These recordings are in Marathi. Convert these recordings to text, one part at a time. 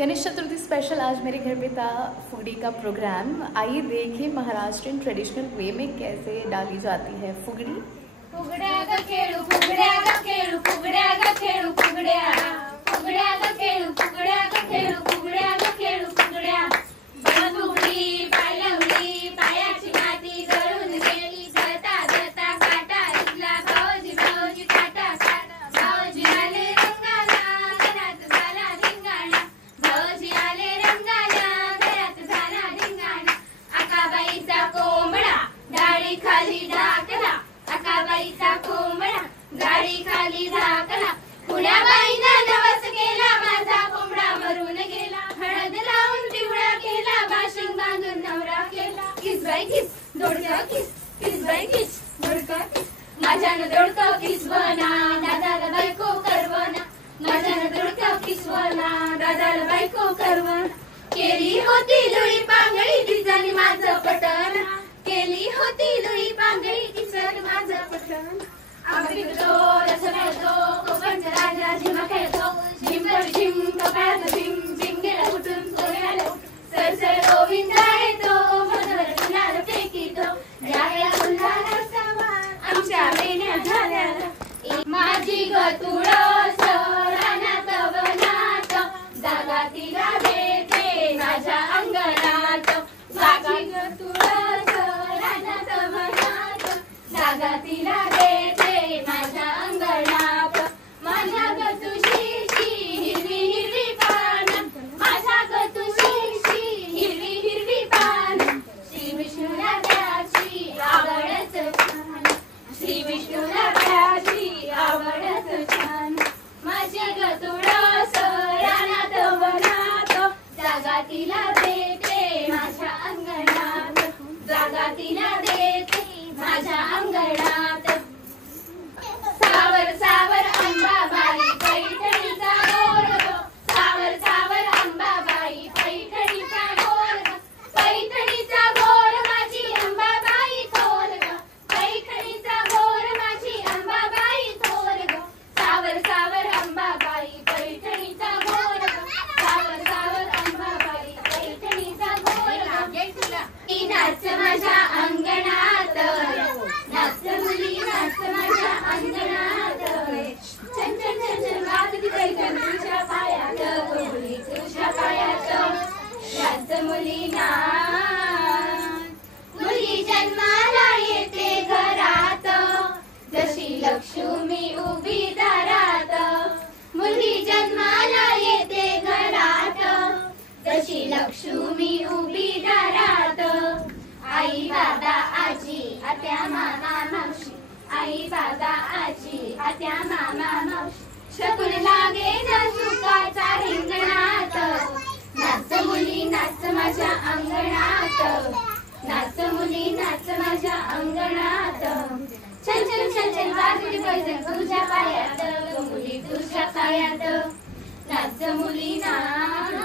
गणेश चतुर्थी स्पेशल आज मेरे घर पे था फुगड़ी का प्रोग्राम। आइए देखें महाराष्ट्रियन ट्रेडिशनल वे में कैसे डाली जाती है फुगड़ी। फुगड्या ग खेळू, फुगड्या ग खेळू, फुगड्या ग खेळू, फुगड्या, फुगड्या ग खेळू, फुगड्या ग खेळू, फुगड्या ग खेळू, फुगड्या. फुगडी पायलवली, पायाची माती जळून गेली, जळता जळता काटा रुजला, भाऊजी भाऊजी काटा काटा. भाऊजी आले रंगाला, घरात झाला धिंगाणा. भाऊजी आले रंगाला, घरात झाला धिंगाणा. आकाबाईचा कोंबडा डाळी खाली ढाकला, आकाबाईचा कोंबडा गाडी खाली झाकला. पुण्याबाईनं नवस केला, माझा कोंबडा मरून गेला. हळद लावून पिवळा केला, बाशिंग बांधून नवरा केला. किस बाई किस, दोडका किस, किस बाई किस, दोडका किस. माझ्यानं दोडका किसवना, दादाला बायको करवना. माझ्यानं दोडका किसवना, दादाला बायको करवना. केली होती लुळी पांगळी, तिचं माझं पटन. केली होती लुळी पांगळी, तिचं माझं पटन. आम्ही खेळतो, रस खेळतो, कोकणचा राजा झिमा खेळतो. झिमकर झिम, कपाळाचं झिम, झिम गेला उठून सोन्याला उठून. सरसर गोविंदा येतो, मधुर गुलाल फेकीतो. या गुलाला समान आमच्या मेन्या झाल्या. माझी ग तुळस रानात वनात, जागा तिला देते माझ्या अंगणात. माझी ग तुळस रानात वनात, जागा तिला देते माझ्या अंगणात. माझ्या ग तुळशीची हिरवी हिरवी पान, माझ्या ग तुळशीची हिरवी हिरवी पान. श्री विष्णूला त्याची आवडच छान, श्री विष्णूला त्याची आवडच छान. माझी ग तुळस रानात वनात, जागा तिला देते माझ्या अंगणात. जागा तिला देते माझ्या अंगणात. सावर सावर अंबाबाई पैठणीचा गोर गो, सावर सावर अंबाबाई पैठणीचा गोर गो. पैठणीचा गोर माझी अंबाबाई थोर गो, पैठणीचा गोर माझी अंबाबाई थोर गो. सावर सावर अंबाबाई पैठणीचा गोर गो, सावर सावर अंबाबाई पैठणीचा गोर गो. नाच माझ्या अंगणात, नाच मुली नाच माझ्या अंगणात. छन छन छन छन वाजती पैठण तुझ्या पायात, मुली तुझ्या पायात. नाच मुली नाच. मुली जन्माला येते घरात, जशी लक्ष्मी उभी दारात. मुली जन्माला येते घरात, जशी लक्ष्मी उभी दारात. आई बाबा आजी आत्या मामा मावशी, आई बाबा आजी आत्या मामा मावशी. शकून लागे ना सुखाचा रिंगणात, नाच मुली नाच माझ्या अंगणात. नाच मुली नाच माझ्या अंगणात. छन छन छन छन वाजती पैठण तुझ्या पायात, मुली तुझ्या पायात. नाच मुली नाच.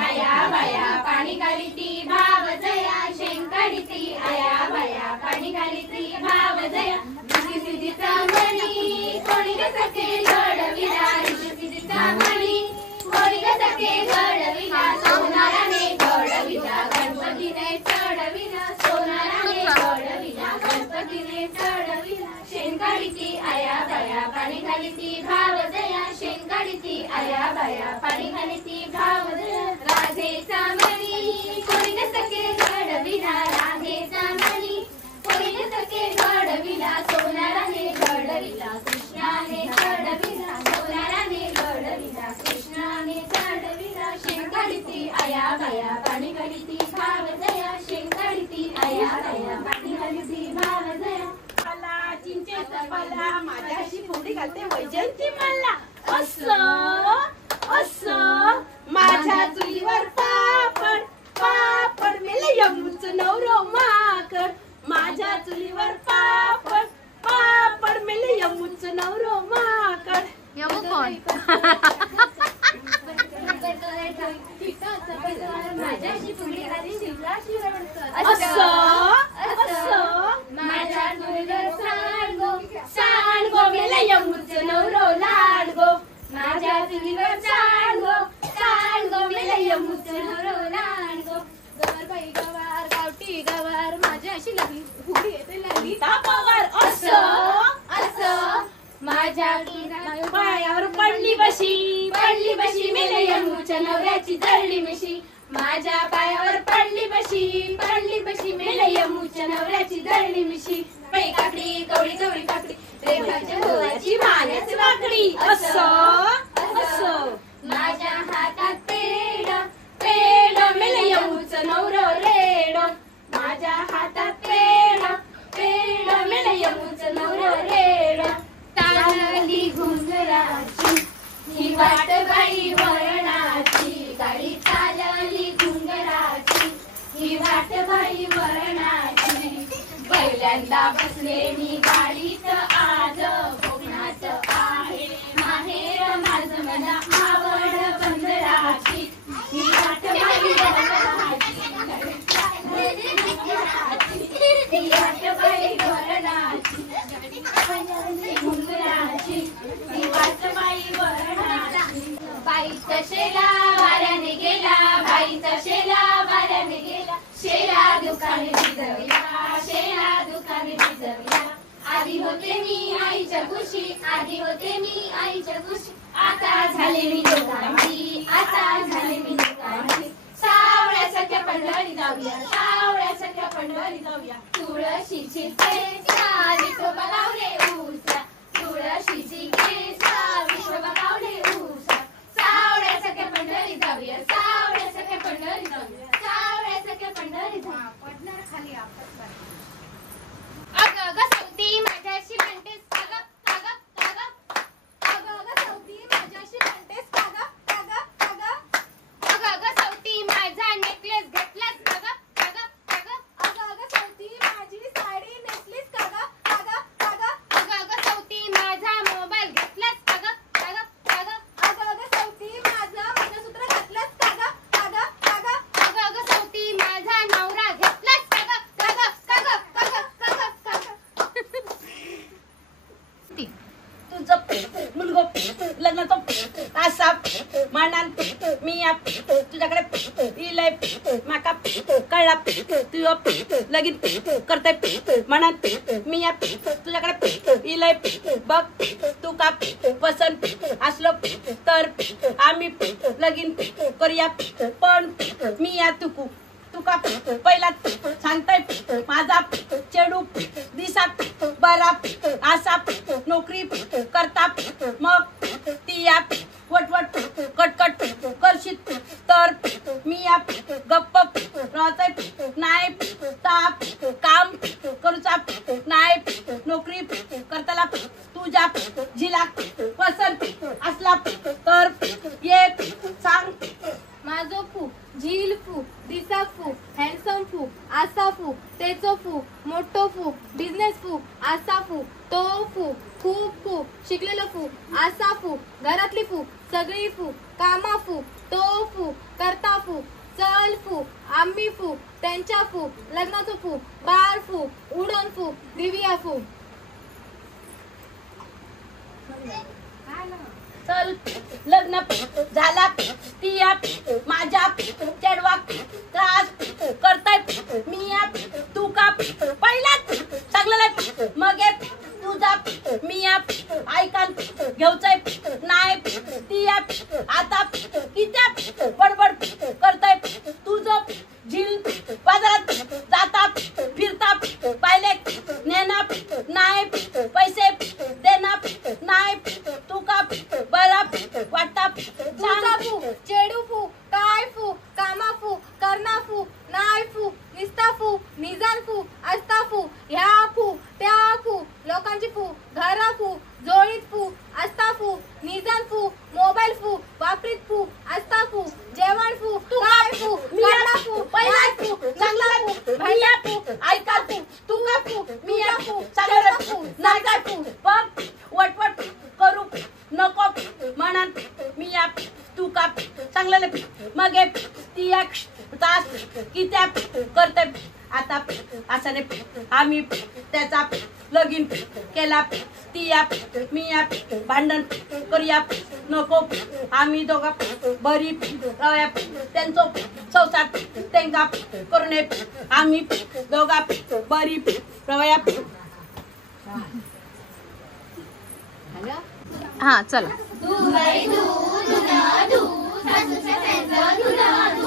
आया बाया पाणी काढीती भाव जया, शेंग काढीती आया बाया पाणी काढीती भाव जया. ऋषीसिद्धीचा मणी कोणी ग सखे घडविला, ऋषीसिद्धीचा मणी कोणी ग सखे घडविला. सोनाराने घडविला, गणपतीने चढविला. सोनाराने घडविला, गणपतीने चढविला. शेंग काढीती आया बाया पाणी काढीती भाव जया, शेंग काढीती आया बाया पाणी काढीती भाव जया. राधेचा मणी कोणी ग सखे घडविला, राधेचा मणी कोणी ग सखे घडविला. सोनाराने घडविला, कृष्णाने चढविला. सोनाराने घडविला, कृष्णाने चढविला. शेंग काढीती आया बाया पाणी काढीती भाव जया, शेंग काढीती आया बाया पाणी काढीती भाव जया. चिंचेचा पाला माझ्याशी फुगडी घालते वैजयंती मला. असं असं माझ्या चुलीवर पापड पापड मेले यमुच नवरो माकड. माझ्या चुलीवर पापड पापड मेले यमुच नवरो माकड. यमू कोण? माझ्याशी फुगडी घाली शिवला शिवण. असं असं माझ्या चुलीवर सांडगो सांडगो मेले यमुच नवरो लाडगो. माझ्या चुली बाई गवार गावठी गवार माझ्याशी लागली फुगडी येते लागली तापावर असं असं माझ्या पायावर पडली बशी मेले यमुच्या नवऱ्याची जळली मिशी माझ्या पायावर पडली बशी मेले यमुच्या नवऱ्याची जळली मिशी पै काकडी कवडी कवडी काकडी रेखाच्या डोळ्याची मान्याच वाकडी असं असं माझ्या हातात पेड पेड मेले यमुचं नवरं रेड माझ्या हातात पेड पेड मेले यमुचं नवरं रेड चालली घुंगराची ही वाट बाई वरणाची गाडी चालली घुंगराची ही वाट बाई वरणाची पहिल्यांदा बसले मी गाडीत आज कोकणात आहे माहेर माझं मला आवड बंदराची ही वाट बाई वरणाची ही वाट बाई वरणाची घुंगराची ही वाट बाई वरणाची बाईचा शेला वाऱ्याने गेला बाईचा शेला वाऱ्याने गेला शेला दुकाने भिजवला शेला दुकाने भिजवला आधी होते मी आईच्या कुशी आता झाले मी लोकांची सावळ्यासारख्या पंढरी जाऊया तुळशीची केसा विठोबा लावले ऊसा तुळशीची केसा विठोबा लावले ऊसा सावळ्यासारख्या पंढरी जाऊया सावळ्यासारख्या पंढरी जाऊया खाली अगं सवती माझ्याशी म्हणतेस अगं सवती माझा नेकलेस घेतलास अगं सवती माझा मोबाईल घेतलास अगं सवती माझा नवरा घेतलास तुझं मुलगो लग्नाचं तासा मानान मी तुझ्याकडे इलय माका कळला तुझं लगीन करताय म्हणान मी तुझ्याकडे इलय बघ तू का पसंत असलो तर आम्ही लगीन करूया पण मी या तुका पहिला सांगताय माझा चेडू दिसा बरा असा नोकरी करता मग ती या वटवट कटकट करशीत तर मी या गप्प राहताय नाही ताप काम करूचा नाही नोकरी करताला तुझ्या जिला पसंत असला तर ये सांग माझो फू झील फू दिसा फू हँडसम फू आसा फू तेचो फू मोठो फू बिझनेस फू आसा फू तो फू खूप फू शिकलेलो फू आसा फू घरातली फू सगळी फू कामा फू तो फू करता फू चल फू आम्ही फू त्यांच्या फू लग्नाचो फू बाळ फू उडण फू दिव्या फू चल लग्न झाला तिया माझ्या चेडवा त्रास करताय मी या तू का पहिला चांगलं मग तुझा मी या ऐका घेऊचाय नाही तिया आता कित्या बडबड करताय तुझं झील बाजारात जाता फिरता पाहिले नेना नाही पैसे देना नाही तू का बरा वाटता चेडू फू काय फू कामा फू करना फू नाय फू निस्ता फू निजान फू असता फू ह्या फू त्या फू लोकांची फू घरा फू जोडीत फू असता फू निजान फू मोबाईल फू वापरीत फू असता फू जेवण फू काय फू करना फू पैसा फू चांगला फू भैया फू ऐका फू तू का फू मिया फू चांगला फू नाचा फू बघ वटवट करू नको म्हणन मी या तू का चांगलं मग ती एक तास कित्या करते आता असं नाही आम्ही त्याचा लगीन केला ती या मी या भांडण करूया नको आम्ही दोघा बरी राहूया त्यांचं संसार तेंगा करुणे आम्ही दोघा बरी प्रवया. हा चला. धू बाई धू धुना धू सासू सासऱ्यांचं धुना धू.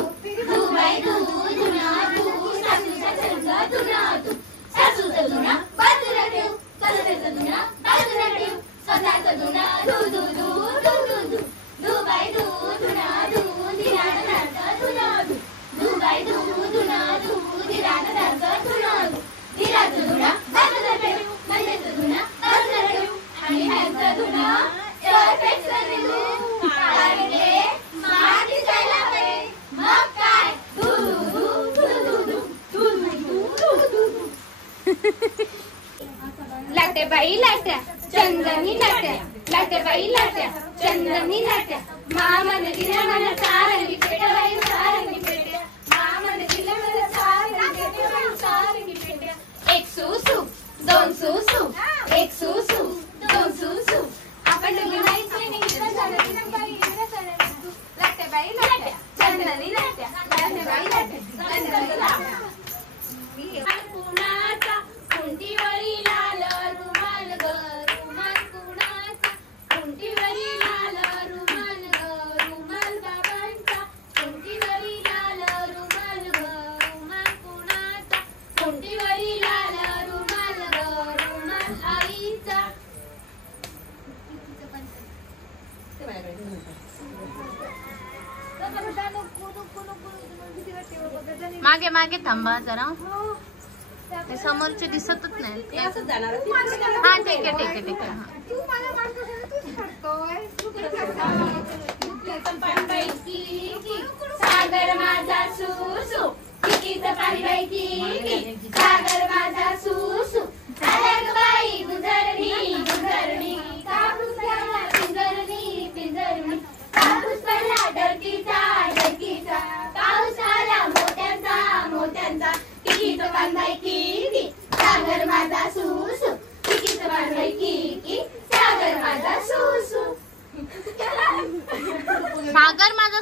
धू बाई धू धुना धू सासू सासऱ्यांचं धुना धू. सासूचं धुना बाजूला ठेव, सासऱ्याचं धुना बाजूला ठेव, स्वतःचं धुना धू धू धू धू धू धू. धू बाई धू धुना धू धीरानंदाचं धुना धू. धू बाई धू धुना धू धीरानंदाचं धुना धू. धीराचं धुना बाजूला ठेव, नंदेचं धुना बाजूला ठेव आणि ह्यांचं धुना लाट्या बाई लाट्या चंदनी लाट्या. लाट्या बाई लाट्या चंदनी लाट्या. मामन दिला मला सारंगी पेट्या बाई सारंगी पेट्या. मामन दिला मला सारंगी पेट्या बाई सारंगी पेट्या. एक सुसू दोन सुसू, एक सुसू दोन सुसू. आपण दोघी मैत्रिणी लाट्या बाई लाट्या चंदनी लाट्या. लाट्या बाई लाट्या चंदनी लाट्या. कुणाचा कुंटीवरी लाल रुमाल ग रुमाल. कुणाचा कुंटीवरी लाल रुमाल ग रुमाल. बाबांचा कुंटीवरी लाल रुमाल ग रुमाल. कुणाचा कुंटीवरी लाल रुमाल ग रुमाल. आईचा मागे मागे थांबा जरा, ते समोरचे दिसतच नाही. हा ठीक आहे ठीक आहे ठीक आहे. सागर माझा सुसू कितीचं पाणी बाई की. सागर माझा सुसू झाला ग बाई गुंजरणी गुंजरणी. कापूस झाला पिंजरणी पिंजरणी. कापूस पडला डरकीचा डरकीचा. पाऊस आला मोत्यांचा मोत्यांचा. कितीचं पान बाई की. सागर माझा सुसू कितीचं पान बाई की. सागर माझा सुसू. सागर माझा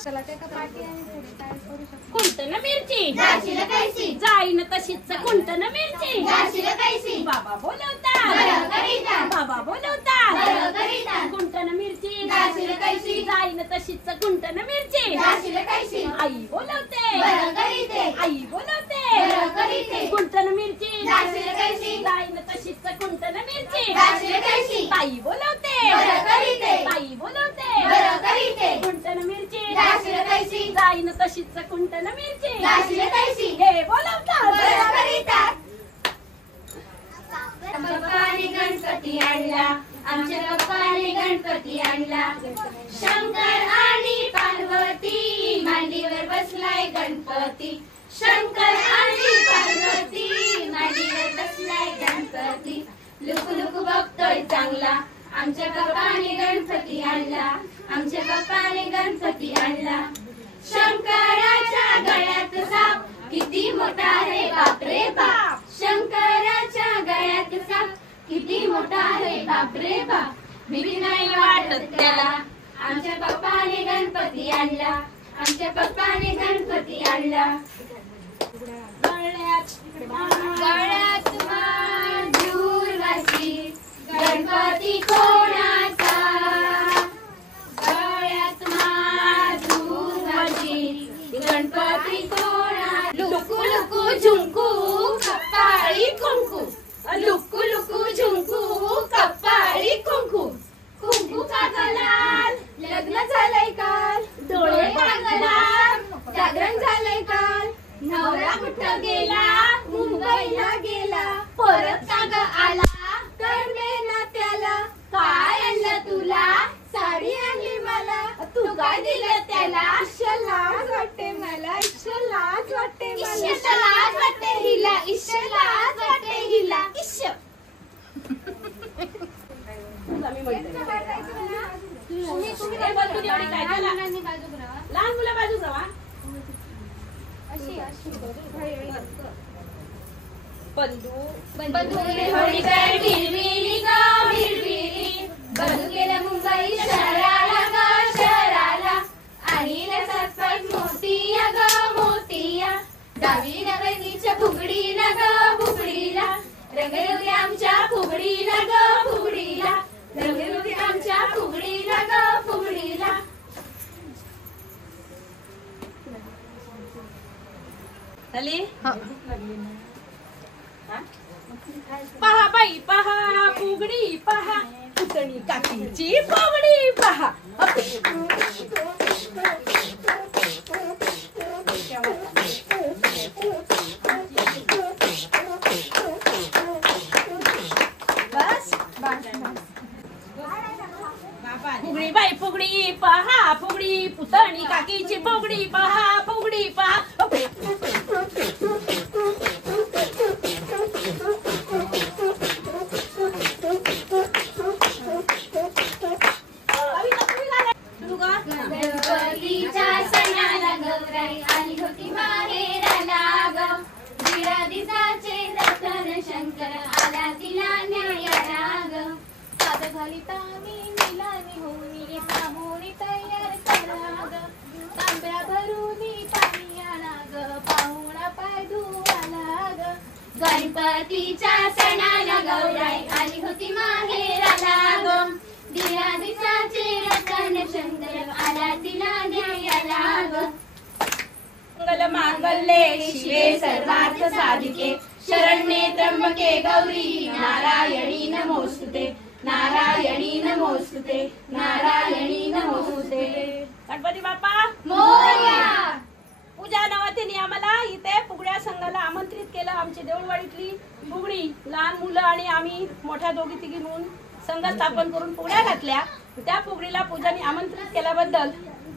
कुंटन मिरची जाशील कैसी जाईन तशीच कुंटन मिरची. जाशील कैसी बाबा बोलवता बरं करीता बाबा बोलवता बरं करीता. कुंटन मिरची जाशील कैसी जाईन तशीच कुंटन मिरची. जाशील कैसी आई बोलवते बरं करीते आई बोलवते बरं करीते. कुंटन मिरची जाशील कैसी जाईन तशीच कुंटन मिरची. जाशील कैसी ताई बोलवते बरं करीते ताई बोलवते बरं करीते. कुंटन मिरची जाशील कैसी जाईन तशीच कुंटन मिरची. जाशील कैसी हे बोलवता बरं करीता. पप्पाने गणपती आणला आमच्या पप्पाने गणपती आणला. शंकर आणि पार्वती मांडीवर बसलाय गणपती. शंकर आणि पार्वती मांडीवर बसलाय गणपती. लुकू लुकू बघतोय चांगला आमच्या पप्पाने गणपती आणला. आमच्या पप्पाने गणपती आणला. शंकराच्या गळ्यात साप किती मोठा रे बाप रे बाप. शंकराच्या गळ्यात साप किती मोठा रे बाप रे बाप. भीती नाही वाटत त्याला आमच्या पप्पाने गणपती आणला. आमच्या पप्पाने गणपती आणला. गळ्यात मांजूर वाजली गणपती कोणाचा. गळ्यात मांजूर वाजली गणपती कोणाचा. लुकू लुकू झुंकू कपाळी कुंकू. लुकू लुकू झुंकू कपाळी कुंकू. कुंकू का लाल लग्न झालंय काल. डोळे लाल जागरण झालंय काल. नवरा कुठं गेला मुंबईला गेला. परत का ग आला करणे ना त्याला. काय आणलं तुला साडी आणली मला. तू काय दिलं त्याला. लाज वाटते मला लाज वाटते मला. लाज वाटते हिला लाज वाटते हिला. लहान मुलं बाजू जावा. बंधुने होळी काय भिरभिरी ग भिरभिरी. बंधू गेला मुंबई शहराला ग शहराला. आणि सात पाच मोती ग मोती. झाली? हा. पहा बाई पहा फुगडी पहा पुतणी काकीची फुगडी पहा. बस फुगडी बाई फुगडी पहा फुगडी पुतणी काकीची फुगडी पहा फुगडी पहा. गणपतीच्या सणाला गौराई आली होती माहेराला ग. दिरादिसाचे दर्शन शंकर आला तिला न्यायाला ग. साद घालितानी मिलानी होनी पाहुणी तयार करा ग. तांब्या भरूनी पाणी आणा ग. पाहुणा पाय धुवाला ग. गणपतीच्या सणाला गौराई आली होती माहेराला ग. दिरादिसाचे रतन शंकर आला तिला न्यायाला ग. मंगल मांगल्ये शिवे सर्वार्थ साधिके शरण्ये त्र्यंबके गौरी नारायणी नमोस्तुते नारायणी नमोस्तुते नारायणी नमोस्तुते. गणपती बाप्पा मोरया. पूजा नवतीने आम्हाला इथे फुगड्या संघाला आमंत्रित केलं. आमची देऊळवाडीतली फुगडी लहान मुलं आणि आम्ही मोठ्या दोघी तिघी मिळून संघ स्थापन करून फुगड्या घातल्या. त्या फुगडीला पूजाने आमंत्रित केल्याबद्दल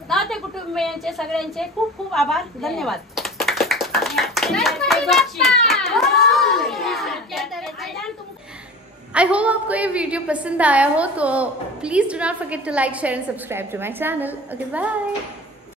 गाव ते कुटुंबियांचे सगळ्यांचे खूप खूप आभार. धन्यवाद. आई होप आपको ये वीडियो पसंद आया हो तो please do not forget to like share and subscribe to my channel. Okay bye.